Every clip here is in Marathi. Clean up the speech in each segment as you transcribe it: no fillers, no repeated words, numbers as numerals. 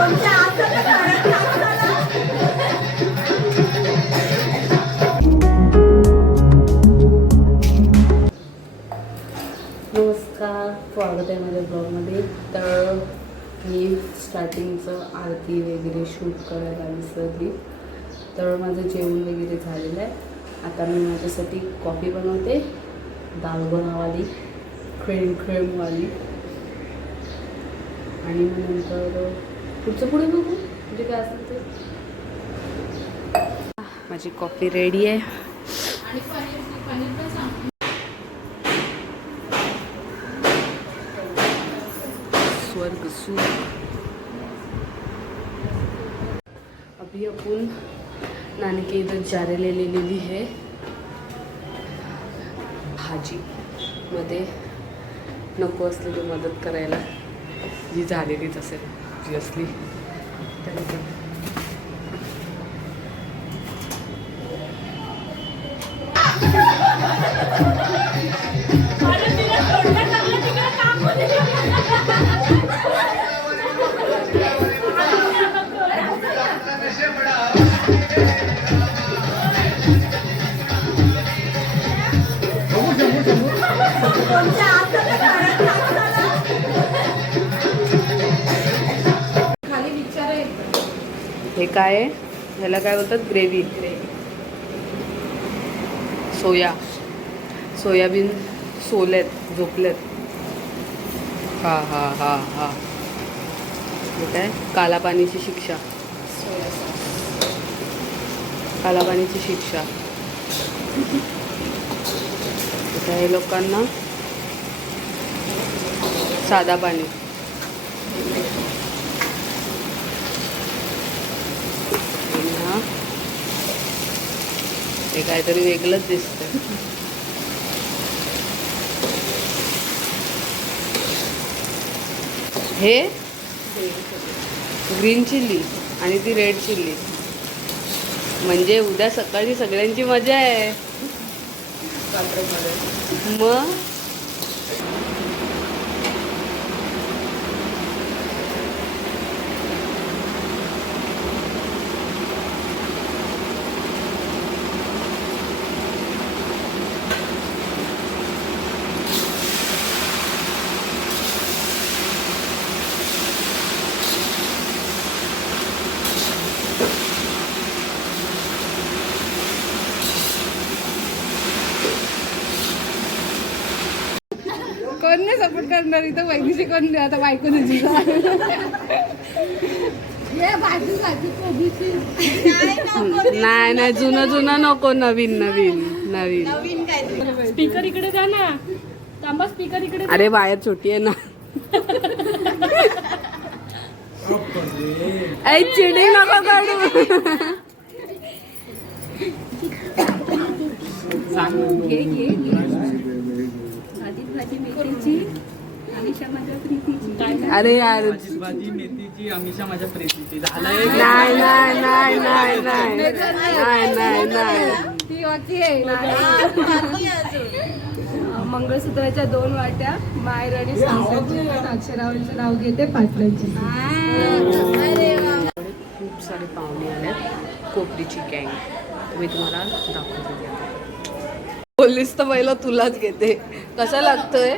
नमस्कार, स्वागत आहे माझ्या ब्लॉगमध्ये. तर मी स्टार्टिंगचं आरती वगैरे शूट करायला विसरली. तर माझं जेवण वगैरे झालेलं आहे. आता मी माझ्यासाठी कॉफी बनवते, दाल बनवाली, क्रीमवाली, आणि मग नंतर पुढे बघू म्हणजे काय असेल ते. माझी कॉफी रेडी आहे. स्वर्ग सूप. अभी अपन नानी के इधर जारे लेलेली है. भाजी मध्ये नको असलेली मदत करायला, जी झालेलीच असेल जी असली तरी. हे काय आहे? ह्याला काय बोलतात? ग्रेव्ही. सोयाबीन सोलेत, झोपलेत. हा हा हा हा. हे काय? काला पाणीची शिक्षा. काला पाणीची शिक्षा. हे लोकांना साधा पाणी. हे काहीतरी वेगळंच दिसतंय. हे ग्रीन चिल्ली आणि ती रेड चिल्ली. म्हणजे उद्या सकाळी सगळ्यांची मजा आहे. मग कोण नाही सपोर्ट करणार इथं? वहिनीची कोण नाही आता, बायको नाही. नाही जुनं नको, नवीन. स्पीकर इकडे जा ना. तांबा स्पीकर इकडे. अरे बाहेर छोटी आहे ना. ऐ चिडी नको काढू. अरे यार, भाजी मेथीची, आमिषा माझ्या प्रेतीची. मंगळसूत्राच्या 2 वाट्या मायर आणि साक्षरावांचं नाव घेते, पाटलांची. खूप सारे पाहुणे आले. कोपरीची गँग मी तुम्हाला दाखवते. पोलीस तर पहिलं तुलाच घेते. कसं लागतंय?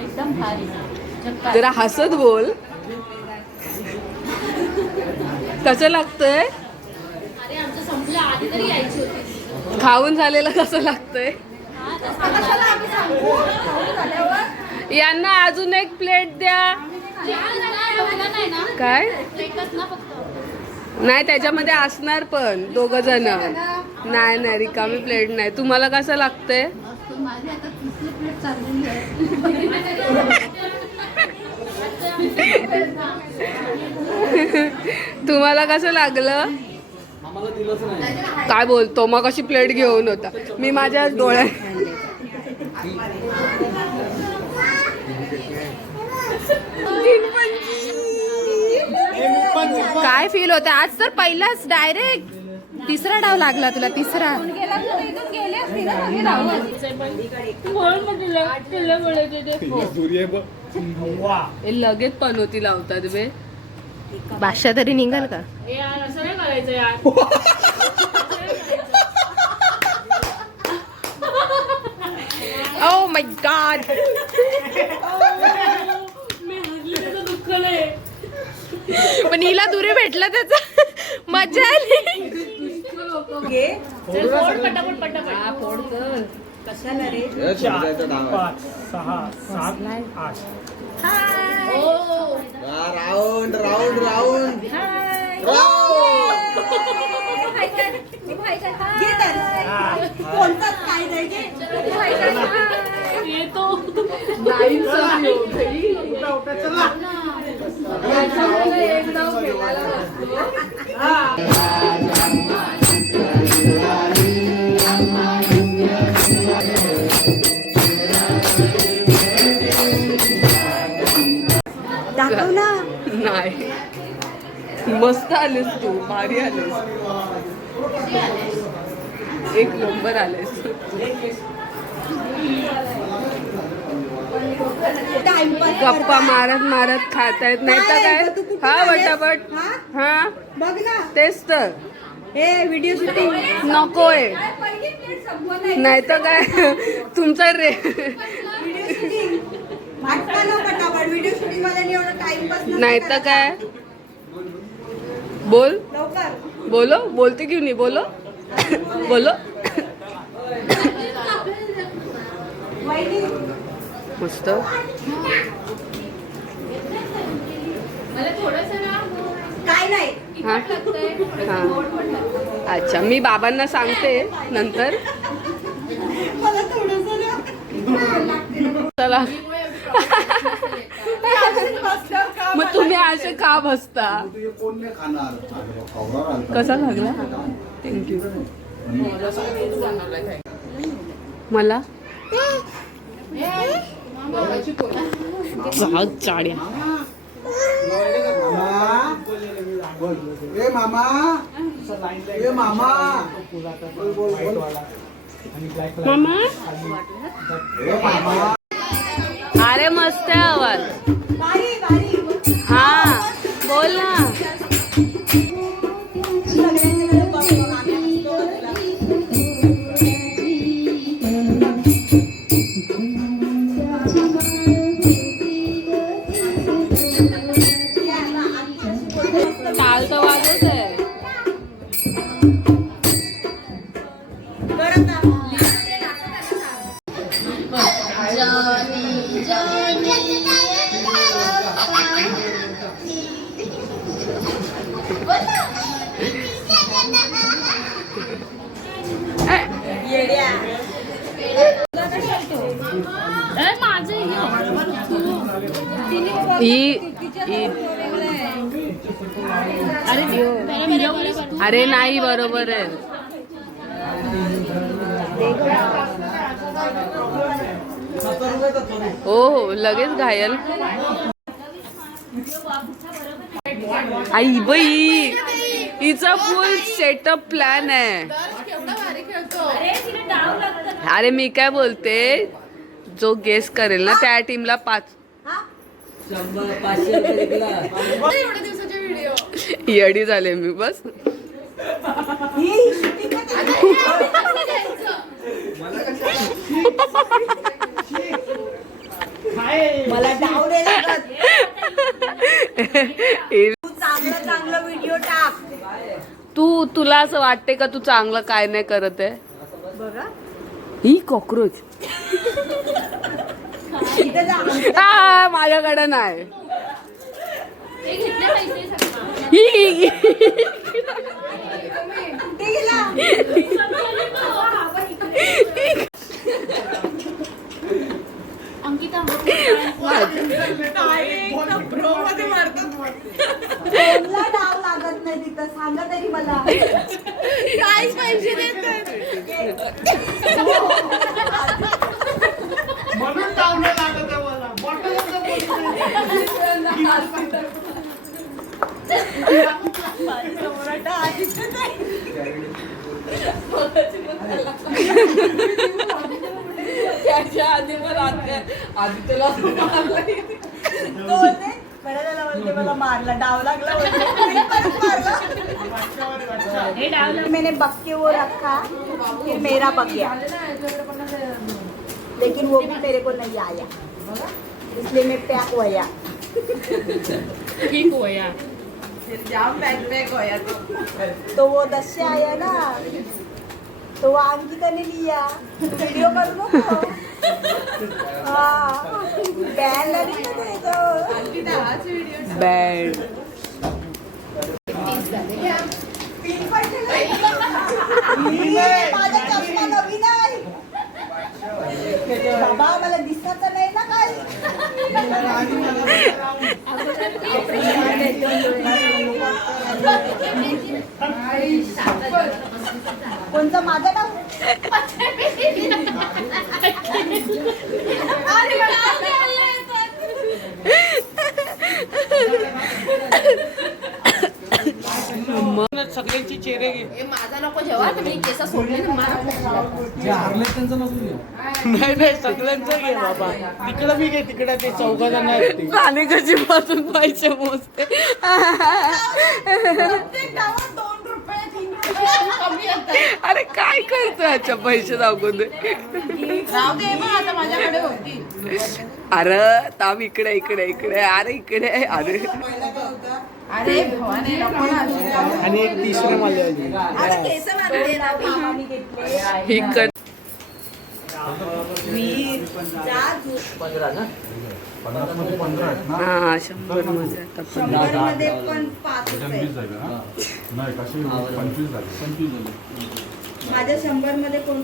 एकदम भारी. जरा हसत बोल. कसं लागतंय? अरे आमचं संपलं, आधी तरी यायची होती. खाऊन झालेलं कसं लागतंय? यांना अजून एक प्लेट द्या. काय? नाही, त्याच्यामध्ये असणार पण 2 जण. नाही रिकामी प्लेट नाही. तुम्हाला कसं लागतंय? तुम्हाला कसं लागलं? काय बोलतो? मग कशी प्लेट घेऊन होता? मी माझ्या डोळ्यात काय फील होतं आज? तर पहिलाच डायरेक्ट तिसरा डाव लागला तुला. तिसरा लगेच पनोती लावतात बे. बादशाह तरी निघाल का? यार असं नाही करायचं यार. Oh my God. मी हरले त्याचं दुःख नाही. पण हिला दुरे भेटला त्याचा मजा आली. चल फोड पटापट पटापट. फोड कर. कशाला रे? 4, 5, 6, 7, 8. ओ राऊंड राऊंड राऊंड येतो. नाही सर एकदम खेळायला दाखव ना. नाही. मस्त आलेस तू, भारी आलेस, एक नंबर आलेस. गप्पा मारत मारत खातायत नाही तर काय. हा बटाबट. हा बघ ना. तेच तर. हे व्हिडिओ शूटिंग नकोय नाही तर काय. तुमचा रे व्हिडिओ शूटिंग वाल्याने एवढा टाइमपास नाही तर काय. बोल लवकर. बोलो. बोलते क्यों नहीं. बोलो बोलो. मस्त. काय नाही. हा हा अच्छा. मी बाबांना सांगते नंतर. मला थोडंसं चला. मग तुम्ही असे का बसता. कोण नाही खाणार. कसा लागला. थँक्यू. मला चाड्या. ए मामा ए मामा मामा. ए मामा. अरे मस्त आहे आवाज. बारी बारी. हा बोल ना. सगळ्यांकडे बघ बघ आम्ही टाळ तर वाजवत आहे. अरे नाही बरोबर आहे. हो लगेच घायल. आई बाई हिचा फुल सेटअप प्लॅन आहे. अरे मी काय बोलते, जो गेस करेल ना त्या टीमला 500 येडी झाले मी बस. मला डाव दे लागत. चांगलं व्हिडिओ टाक. तुला असं वाटते का तू चांगलं काय नाही करत आहे. बघा ही कॉक्रोच. माझ्याकडे नाही. ही डाव लागत नाही तिथं. सांगा तरी मला काय पैसे देत. म्हणून डाऊन लागत आहे मला. त्याच्या आधी मला आधी त्याला बरं झालं बोलते मला मारला डाव लागला बोलते. मी परत मारला. मैंने बक्के वो रखा फिर मेरा बकिया लेकिन वो भी मेरे को नहीं आया इसलिए मैं पैक होया ठीक होया. तो वो 10 से आया ना तो वो अंकिता ने लिया वीडियो कर लो हाँ बैन लगी ना तो बॅड. माझा चष्मा नवीन आहे बाबा मला दिसत नाही ना काय कोणता माझा नाव सगळ्यांची चेहरे घे. माझा नको जेव्हा मी केस सोडले ना नाही नाही सगळ्यांचं घे बाबा. तिकडं मी घे तिकडं ते चौघ जण आहेत ते. आणि कशी पासून पैसे मोजते. अरे काय करतो याच्या पैसे दाखवून दे. अरे ताम इकडे इकडे इकडे अरे इकडे अरे अरे आणि एक तिसरं मला केस बांधले ना मामाने घेतले इकडे हा 100 मध्ये आता 15. मध्ये पण 5 माझ्या 100 मध्ये कोण